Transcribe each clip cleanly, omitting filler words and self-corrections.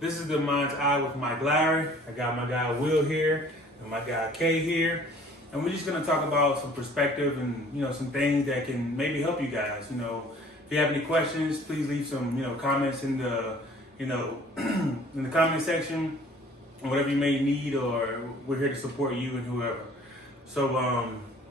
This is the Mind's Eye with Mike Larry. I got my guy Will here and my guy Kay here. And we're just going to talk about some perspective and, some things that can maybe help you guys. If you have any questions, please leave some, comments in the, in the comment section, or whatever you may need, or we're here to support you and whoever. So,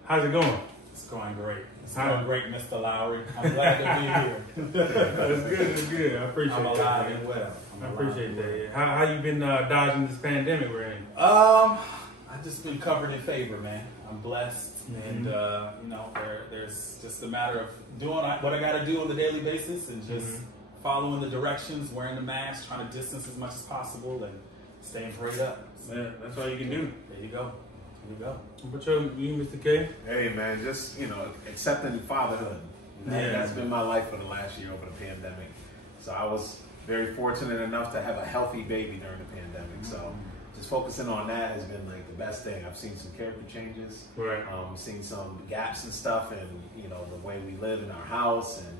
how's it going? It's going great. It's going great, Mr. Lowry. I'm glad to be here. That's good. I appreciate that. I'm alive and well. I appreciate that. Yeah. How you been dodging this pandemic we're in? I've just been covered in favor, man. I'm blessed, and there's just a matter of doing what I got to do on the daily basis, and just following the directions, wearing the mask, trying to distance as much as possible, and staying prayed up. So, yeah, that's all you can do. There you go. What you, Mr. K? Hey man, just accepting fatherhood. That's been my life for the last year over the pandemic. So I was very fortunate enough to have a healthy baby during the pandemic. So just focusing on that has been like the best thing. I've seen some character changes. Right. Seen some gaps and stuff, and the way we live in our house, and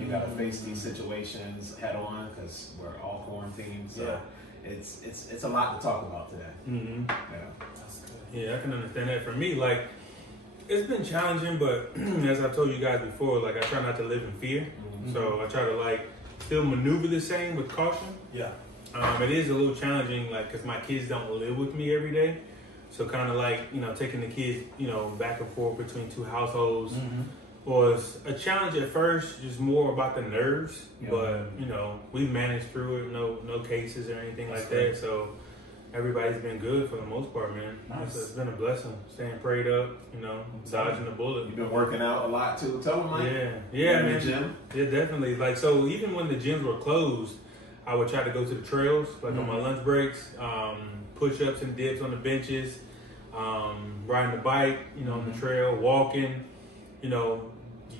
you got to face these situations head on because we're all quarantined. So it's a lot to talk about today. Yeah, I can understand that. For me, it's been challenging, but as I told you guys before, I try not to live in fear. So I try to still maneuver the same with caution. Yeah. It is a little challenging, because my kids don't live with me every day. So kind of taking the kids, back and forth between two households was a challenge at first, just more about the nerves. Yeah. But, we managed through it, no cases or anything like that. So everybody's been good for the most part, man. Nice. It's been a blessing. Staying prayed up, dodging the bullet. You've been working out a lot too. Tell them, Mike. Yeah, man. In the gym? Yeah, definitely. So even when the gyms were closed, I would try to go to the trails, on my lunch breaks, push-ups and dips on the benches, riding the bike, on the trail, walking,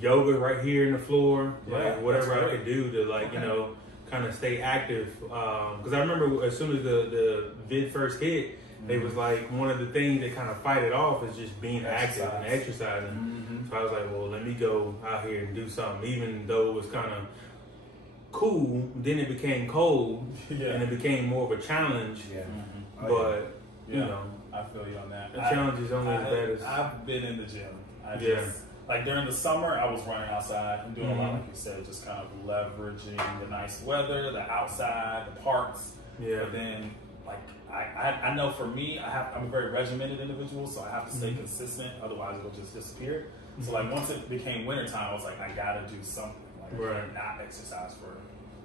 yoga right here in the floor, whatever I could do to kind of stay active. Because I remember as soon as the vid first hit, it was one of the things that kind of fight it off is just being active and exercising. So I was like, well, let me go out here and do something, even though it was kind of cool. Then it became cold, and it became more of a challenge. But I feel you on that. The challenge is only as bad as I've been in the gym. During the summer, I was running outside and doing a lot, like you said, just kind of leveraging the nice weather, the outside, the parks. Yeah. But then, I know for me, I'm a very regimented individual, so I have to stay consistent, otherwise it'll just disappear. So once it became wintertime, I was like, I gotta do something. Not exercise for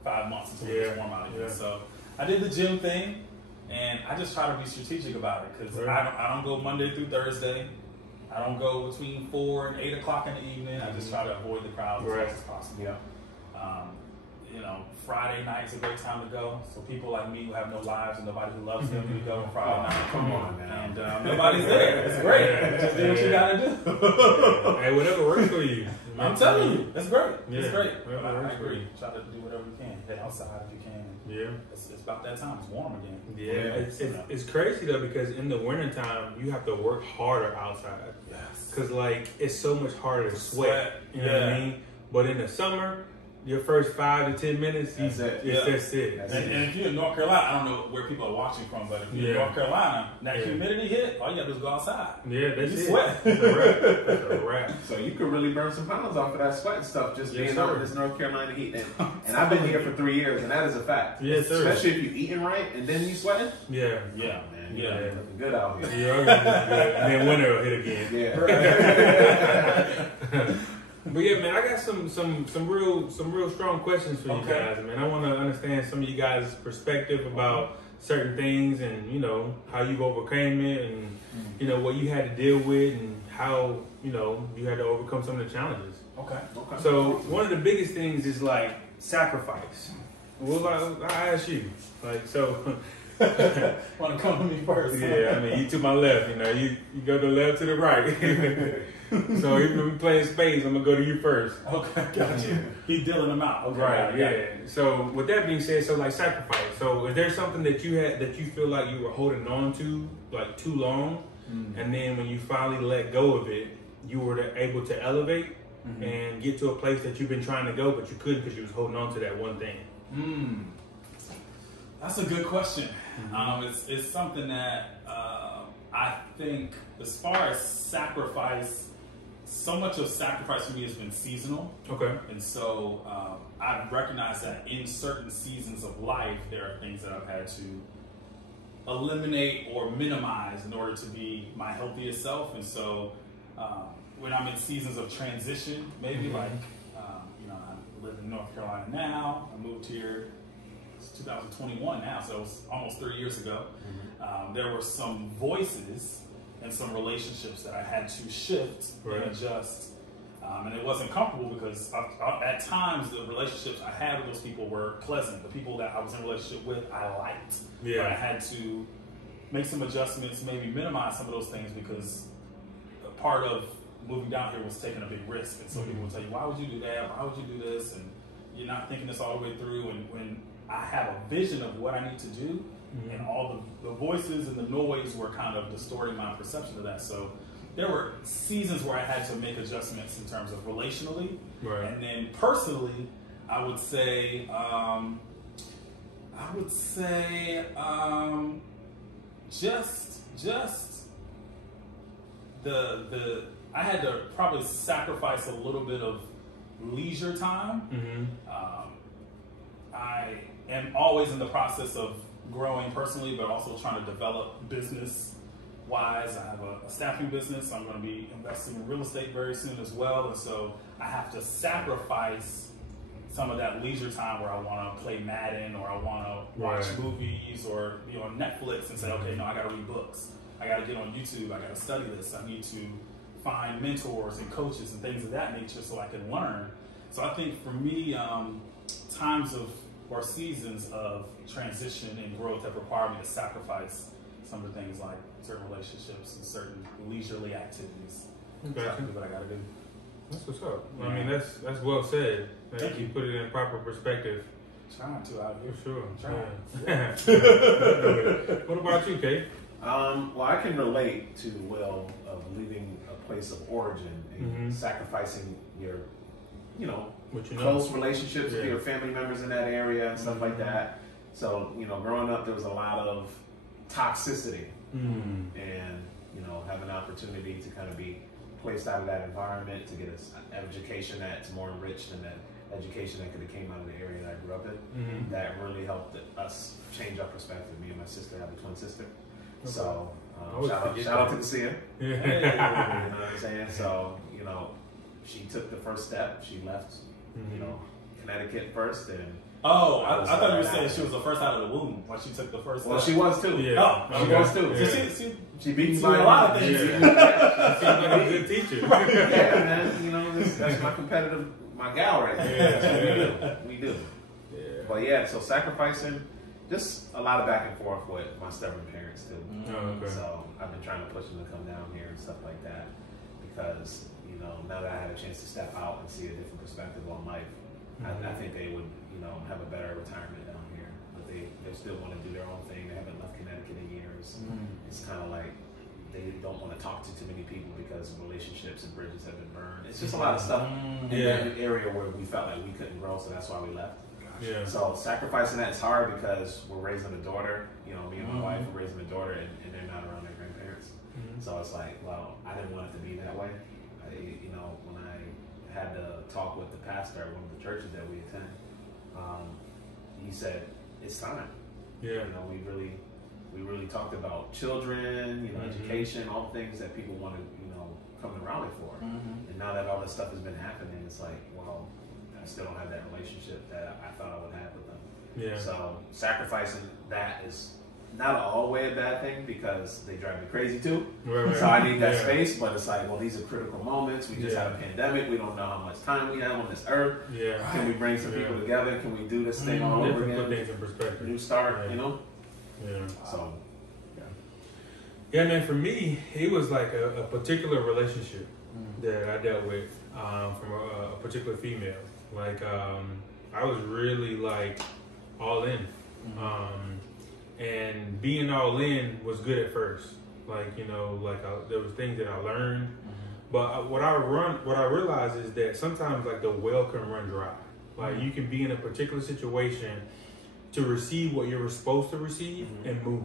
5 months until it gets warm out again. So I did the gym thing, and I just try to be strategic about it because I don't go Monday through Thursday. I don't go between 4 and 8 o'clock in the evening. I just try to avoid the crowd as much as possible. Yeah. Friday night is a great time to go. So people like me who have no lives and nobody who loves them, you go on Friday night. Come on, man. And nobody's there. It's great. Just do what you gotta do. Hey, whatever works for you. I'm telling you, it's great. Yeah. It's great. I agree. Try to do whatever you can. Head outside if you can. Yeah. It's about that time. It's warm again. Yeah. It's crazy though because in the wintertime you have to work harder outside. Yes. Because it's so much harder to sweat. You know what I mean? But in the summer, your first 5 to 10 minutes, that's it. And if you're in North Carolina, I don't know where people are watching from, but if you're in North Carolina, that humidity hit, all you gotta do is go outside. Yeah, that's you it. Sweat. That's a wrap. So you could really burn some pounds off of that sweat and stuff just being out in this North Carolina heat. And I've been here for 3 years, and that is a fact. Yes, sir. Especially if you're eating right and then you sweating. Yeah, man. You're looking good out here. Yeah, and then winter will hit again. Yeah. But yeah, man, I got some real strong questions for you guys, man. I want to understand some of you guys' perspective about certain things and how you overcame it and what you had to deal with and how you had to overcome some of the challenges. Okay. So one of the biggest things is sacrifice. Well, I ask you, Want to come to me first? Yeah, I mean, you to my left, you go to the left to the right. So if we're playing spades, I'm gonna go to you first. Okay, gotcha. He's dealing them out. Okay, right, yeah. So with that being said, sacrifice. So is there something that you had that you feel like you were holding on to too long, and then when you finally let go of it, you were able to elevate and get to a place that you've been trying to go, but you couldn't because you was holding on to that one thing? That's a good question. It's something that I think, as far as sacrifice, so much of sacrifice for me has been seasonal. Okay. And so I recognize that in certain seasons of life, there are things that I've had to eliminate or minimize in order to be my healthiest self. And so when I'm in seasons of transition, maybe like, I live in North Carolina now. I moved here, it's 2021 now, so it was almost 30 years ago. There were some voices and some relationships that I had to shift and adjust. And it wasn't comfortable because at times the relationships I had with those people were pleasant. The people that I was in a relationship with, I liked. Yeah. But I had to make some adjustments, maybe minimize some of those things, because a part of moving down here was taking a big risk. And so people would tell you, why would you do that? Why would you do this? And you're not thinking this all the way through. And when I have a vision of what I need to do, and all the voices and the noise were kind of distorting my perception of that. So there were seasons where I had to make adjustments in terms of relationally. And then personally, I would say just the I had to probably sacrifice a little bit of leisure time. I am always in the process of growing personally, but also trying to develop business wise. I have a staffing business. I'm going to be investing in real estate very soon as well. And so I have to sacrifice some of that leisure time where I want to play Madden, or I want to watch movies, or be on Netflix and say, okay, no, I got to read books. I got to get on YouTube. I got to study this. I need to find mentors and coaches and things of that nature so I can learn. So I think for me, times of or seasons of transition and growth have required me to sacrifice some of the things like certain relationships and certain leisurely activities. So I do what I gotta do. That's what's up. I mean, that's well said. Thank you. Put it in proper perspective. Trying to out here. For sure. Trying. What about you, Kate? Well, I can relate to Will of leaving a place of origin and sacrificing your, close relationships with your family members in that area and stuff like that. So, growing up, there was a lot of toxicity, and have an opportunity to kind of be placed out of that environment, to get an education that's more enriched than that education that could have came out of the area that I grew up in. That really helped us change our perspective. Me and my sister, I have a twin sister. Okay. So shout out to Cassia. You know what I'm saying? So, she took the first step. She left, Connecticut first, and I thought you were saying she was the first out of the womb when she took the first step. Well, she was too. Yeah. She was too. Yeah. She beat me by a lot of things. She seems like a good teacher. That's my gal right there. That's what we do. Yeah. But so sacrificing, just a lot of back and forth with my stubborn parents too. So I've been trying to push them to come down here and stuff like that, because now that I had a chance to step out and see a different perspective on life, I think they would have a better retirement down here. But they still want to do their own thing. They haven't left Connecticut in years. It's kind of like they don't want to talk to too many people because relationships and bridges have been burned. It's just a lot of stuff in that area where we felt like we couldn't grow, so that's why we left. So sacrificing that is hard because we're raising a daughter. Me and my wife are raising a daughter, and they're not around their grandparents. So it's like, well, I didn't want it to be that way. When I had to talk with the pastor at one of the churches that we attend, he said, it's time. We really talked about children, education, all the things that people want to, come to Raleigh for. And now that all this stuff has been happening, it's like, well, I still don't have that relationship that I thought I would have with them. So sacrificing that is not all the way a bad thing, because they drive me crazy too. So I need that space, but it's like, well, these are critical moments. We just had a pandemic. We don't know how much time we have on this earth. Can we bring some people together? Can we do this thing all over again? Put things in perspective. New start, So. Yeah, man, for me, it was like a particular relationship that I dealt with from a particular female. Like, I was really like all in. And being all in was good at first. Like, there was things that I learned. But what I realized is that sometimes like the well can run dry. Like you can be in a particular situation to receive what you're supposed to receive and move.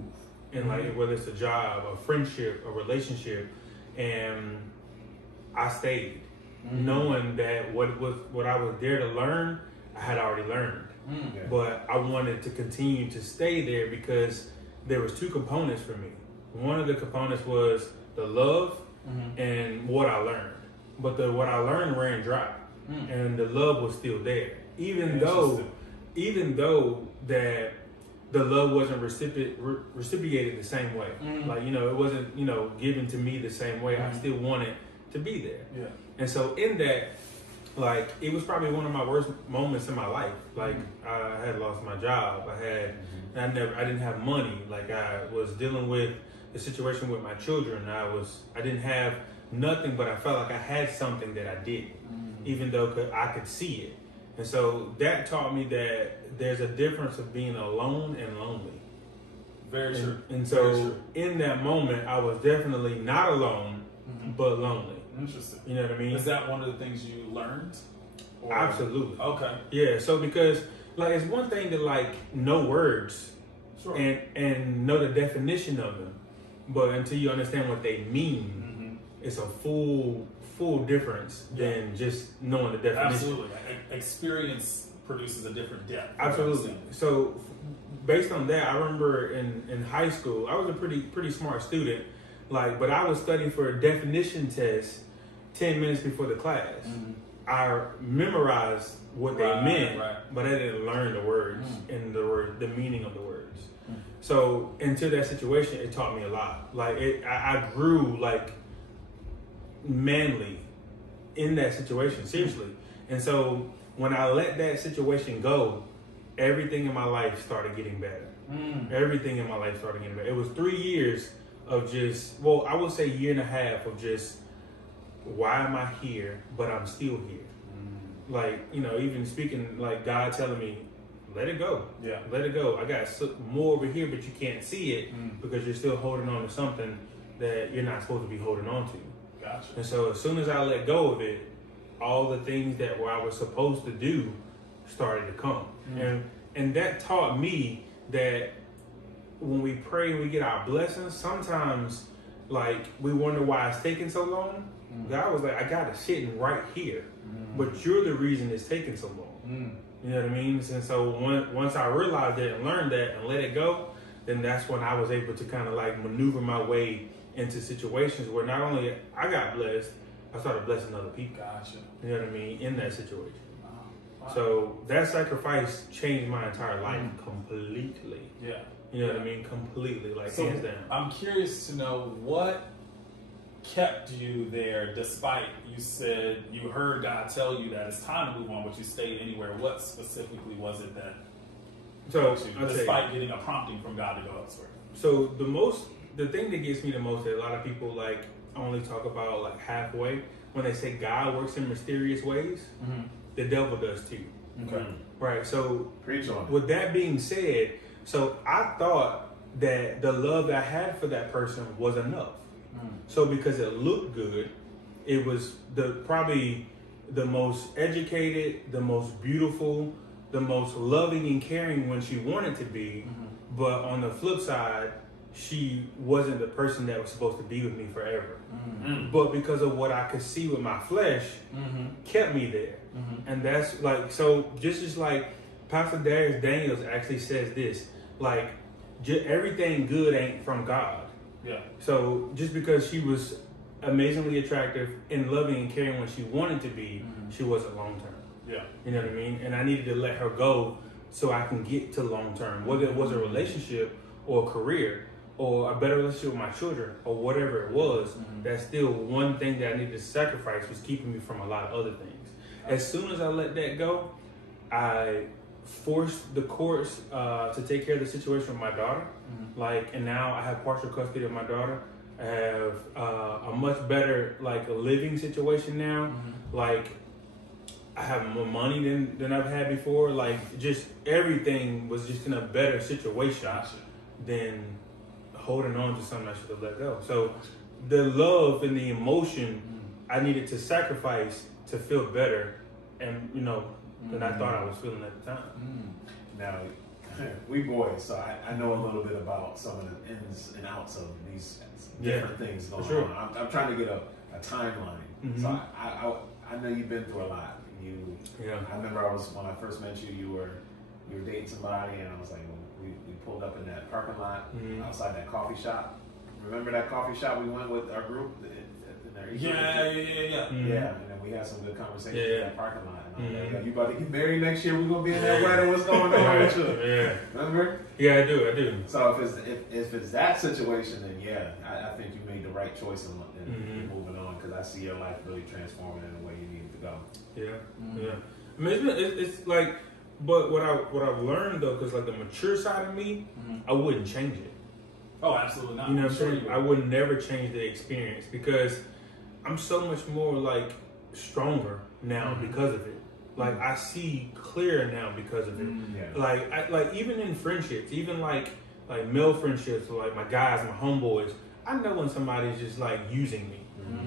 And like whether it's a job, a friendship, a relationship, and I stayed, knowing that what I was there to learn, I had already learned. But I wanted to continue to stay there because there was two components for me. One of the components was the love and what I learned. But what I learned ran dry, and the love was still there. Even though that the love wasn't reciprocated the same way. Like, it wasn't, given to me the same way. I still wanted to be there. Yeah. And so in that, like, it was probably one of my worst moments in my life. Like, I had lost my job. I didn't have money. Like, I was dealing with the situation with my children. I didn't have nothing, but I felt like I had something that I didn't, even though I could see it. And so that taught me that there's a difference of being alone and lonely. Very true. And so in that moment, I was definitely not alone, but lonely. Interesting. You know what I mean? Is that one of the things you learned? Or? Absolutely. Okay. Yeah. So because like it's one thing to like know words and know the definition of them, but until you understand what they mean, it's a full difference than just knowing the definition. Absolutely. Experience produces a different depth. Absolutely. So based on that, I remember in high school, I was a pretty smart student, but I was studying for a definition test 10 minutes before the class. I memorized what they meant, but I didn't learn the words and the meaning of the words. So into that situation, it taught me a lot. I grew manly in that situation, seriously. And so when I let that situation go, everything in my life started getting better. Everything in my life started getting better. It was 3 years of I would say 1.5 years of just, why am I here, but I'm still here? Even speaking, God telling me, let it go. Yeah. Let it go. I got more over here, but you can't see it because you're still holding on to something that you're not supposed to be holding on to. Gotcha. And so as soon as I let go of it, all the things that I was supposed to do started to come. And that taught me that when we pray and we get our blessings, sometimes we wonder why it's taking so long. God was like, I got it sitting right here, but you're the reason it's taking so long. You know what I mean? And so once I realized that and learned that and let it go, then that's when I was able to kind of maneuver my way into situations where not only I got blessed, I started blessing other people. Gotcha. You know what I mean? In that situation. Wow. So that sacrifice changed my entire life completely. Yeah. You know what I mean? Completely, hands down. I'm curious to know what kept you there despite you said you heard God tell you that it's time to move on, but you stayed anywhere. What specifically was it that despite getting a prompting from God to go elsewhere? So the thing that gets me the most that a lot of people only talk about halfway, when they say God works in mysterious ways, the devil does too. Okay. Right. So preach on it. With that being said, so I thought that the love that I had for that person was enough. So because it looked good, it was probably the most educated, the most beautiful, the most loving and caring when she wanted to be. But on the flip side, she wasn't the person that was supposed to be with me forever. But because of what I could see with my flesh, kept me there. And that's just like Pastor Darius Daniels actually says this, everything good ain't from God. Yeah. So just because she was amazingly attractive and loving and caring when she wanted to be, she wasn't long term. Yeah. You know what I mean? And I needed to let her go so I can get to long term, whether it was a relationship or a career or a better relationship with my children or whatever it was. That's still one thing that I needed to sacrifice, was keeping me from a lot of other things. As soon as I let that go, I forced the courts to take care of the situation with my daughter. And now I have partial custody of my daughter. I have a much better living situation now. I have more money than I've had before. Just everything was just in a better situation than holding on to something I should have let go. So the love and the emotion I needed to sacrifice to feel better, and than I thought I was feeling at the time. Now, we boys, so I know a little bit about some of the ins and outs of these different things going on. I'm trying to get a timeline. Mm-hmm. So I know you've been through a lot. I remember when I first met you, you were dating somebody, and I was like, we pulled up in that parking lot outside that coffee shop. Remember that coffee shop we went with our group? Yeah. Mm-hmm. Yeah, and then we had some good conversations in that parking lot. And I'm like, you about to get married next year? We're gonna be in that wedding. What's going on with you? Yeah. Remember? Yeah, I do. So if it's that situation, then I think you made the right choice in moving on, because I see your life really transforming in the way you need it to go. Yeah. I mean, it's like, but what I've learned though, because like the mature side of me, I wouldn't change it. Oh, absolutely not. You know what I'm saying? I would never change the experience, because I'm so much more like stronger now because of it. Like I see clearer now because of it. Yeah. Like even in friendships, even like male friendships, or like my guys, my homeboys, I know when somebody's just like using me.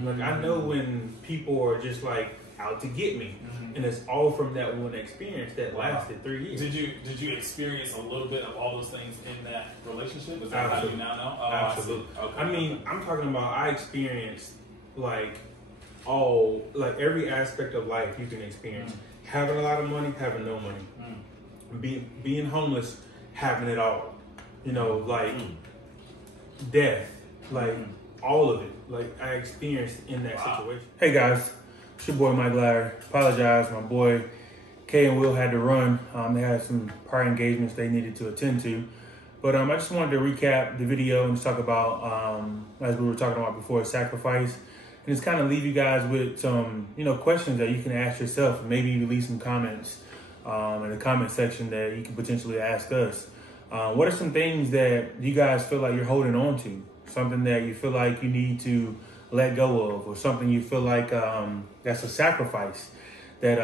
Like I know when people are just like out to get me, and it's all from that one experience that lasted 3 years. Did you experience a little bit of all those things in that relationship? Is that how you now know? Oh, absolutely. Okay. I mean, I'm talking about I experienced like every aspect of life you can experience. Having a lot of money, having no money, being homeless, having it all. You know, like death, like all of it. Like I experienced in that situation. Hey guys, it's your boy Mike Larry. Apologize, my boy Kay and Will had to run. They had some prior engagements they needed to attend to. But I just wanted to recap the video and just talk about, as we were talking about before, sacrifice. And just kind of leave you guys with some, questions that you can ask yourself. Maybe leave some comments in the comment section that you can potentially ask us. What are some things that you guys feel like you're holding on to? Something that you feel like you need to let go of, or something you feel like that's a sacrifice that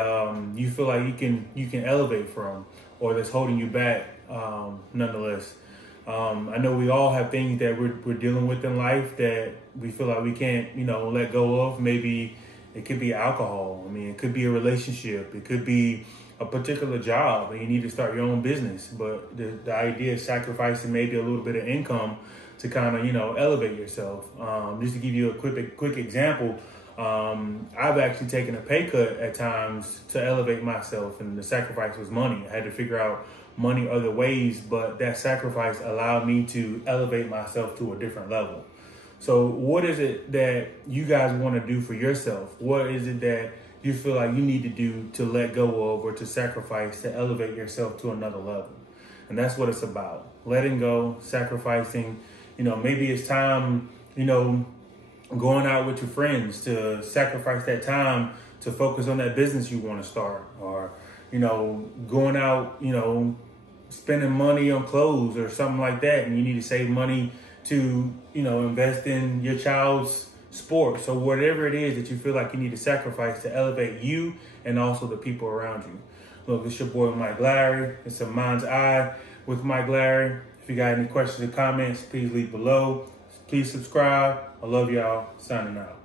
you feel like you can elevate from, or that's holding you back nonetheless. I know we all have things that we're dealing with in life that we feel like we can't, let go of. Maybe it could be alcohol. I mean, it could be a relationship. It could be a particular job, and you need to start your own business. But the idea of sacrificing maybe a little bit of income to kind of, elevate yourself. Just to give you a quick example, I've actually taken a pay cut at times to elevate myself, and the sacrifice was money. I had to figure out money other ways, but that sacrifice allowed me to elevate myself to a different level. So what is it that you guys want to do for yourself? What is it that you feel like you need to do to let go of, or to sacrifice to elevate yourself to another level? And that's what it's about. Letting go, sacrificing. Maybe it's time, going out with your friends, to sacrifice that time to focus on that business you want to start, or, going out, spending money on clothes or something like that. And you need to save money to, invest in your child's sport. So whatever it is that you feel like you need to sacrifice to elevate you and also the people around you. Look, it's your boy Mike Larry. It's a Mind's Eye with Mike Larry. If you got any questions or comments, please leave below. Please subscribe. I love y'all. Signing out.